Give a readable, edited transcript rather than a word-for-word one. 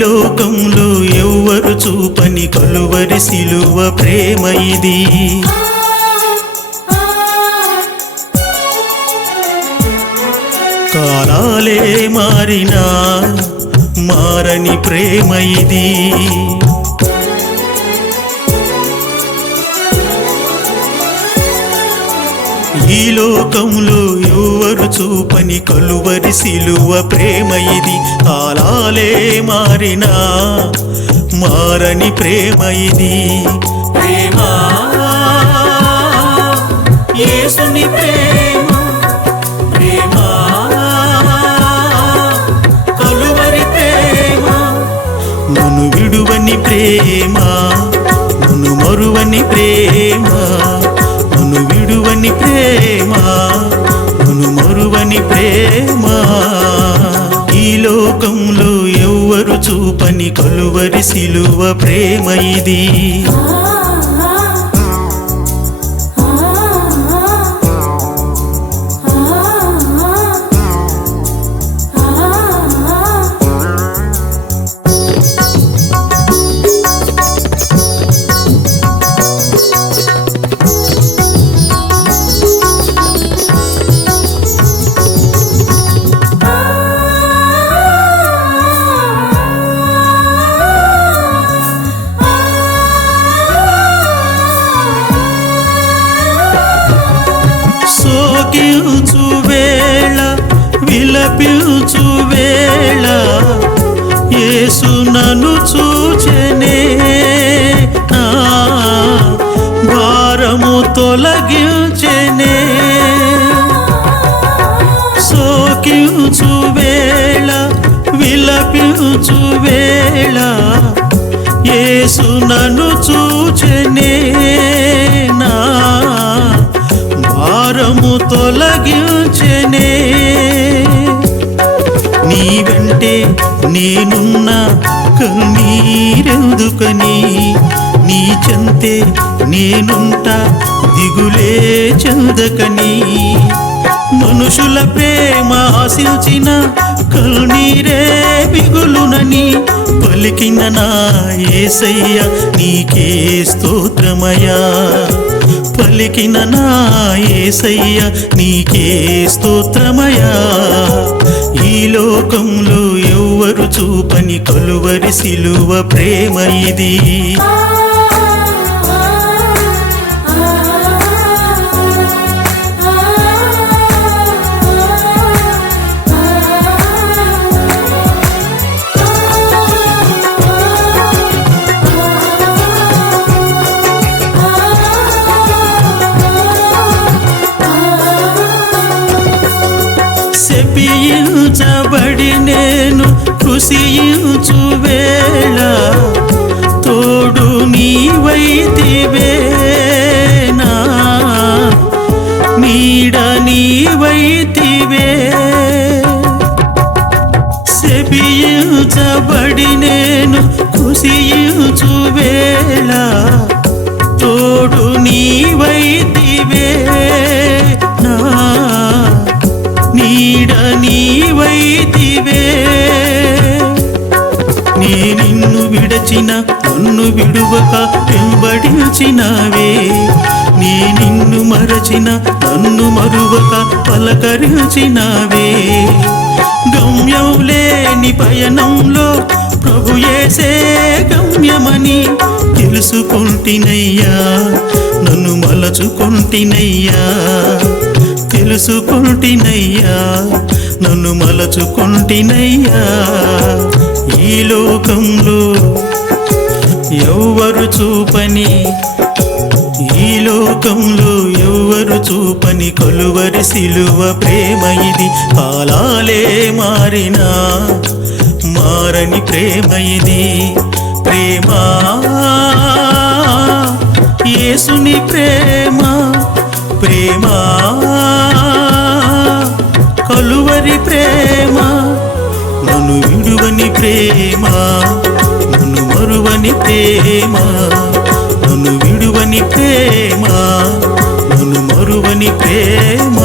లోకంలో ఎవ్వరు చూపని కలువరి సిలువ ప్రేమ ఇది. కాలాలే మారినా మారని ప్రేమ ఇది. ఈ లోకంలో ఎవ్వరు చూపని కలువరి సిలువ ప్రేమ ఇది. కాలాలే మారినా మారని ప్రేమ ఇది. ప్రేమ యేసుని ప్రేమ, ప్రేమ కలువరి ప్రేమ, నన్ను విడువని ప్రేమ, నన్ను మరువని ప్రేమ, నన్ను విడువని ప్రేమ, నన్ను మరువని ప్రేమ. ఈ లోకంలో ఎవ్వరు చూపని కలువరి సిలువ ప్రేమ ఇది. సోకించు వేళ విలపించు వేళ యేసు నన్ను చూచెనే, నా భారము తొలగించెనే. సోకించు వేళ విలపించు వేళ యేసు నన్ను చూచెనే, నా భారము తొలగించెనే. నీ వెంటే నేనున్న కన్నీరెందుకని, నీ చెంతే నేనుంటా దిగులే చెందకని. మనుషుల ప్రేమ ఆశించిన కన్నీరే మిగులునని పలికిన నా యేసయ్య నీకే స్తోత్రమయ్యా. పలికిన నా యేసయ్య నీకే స్తోత్రమయ్యా. ఈ లోకంలో ఎవ్వరు చూపని కలువరి సిలువ ప్రేమ ఇది. శపించబడి నేను కృషించు వేళ తోడు నీవైతివే, నా నీడ నీవైతివే. శపించబడి నేను కృషించు వేళ తోడు నీవైతివే, నా నీడ నీవైతివే. నీ నిన్ను విడచిన నన్ను విడువక వెంబడించినావే, నీ నిన్ను మరచిన నన్ను మరువక పలకరించినావే. గమ్యం లేని పయనంలో ప్రభు యేసే గమ్యమని తెలుసుకుంటినయ్యా, నన్ను మలచుకుంటినయ్యా. తెలుసుకుంటినయ్యా, నన్ను మలచుకుంటినయ్యా. ఈ లోకంలో ఎవ్వరు చూపని, ఈ లోకంలో ఎవ్వరు చూపని కలువరి సిలువ ప్రేమ ఇది. కాలాలే మారినా మారని ప్రేమ ఇది. ప్రేమ యేసుని ప్రేమ, ప్రేమ కలువరి ప్రేమ, నన్ను విడువని ప్రేమ, నన్ను మరువని ప్రేమ, నన్ను విడువని ప్రేమ, నన్ను మరువని ప్రేమ.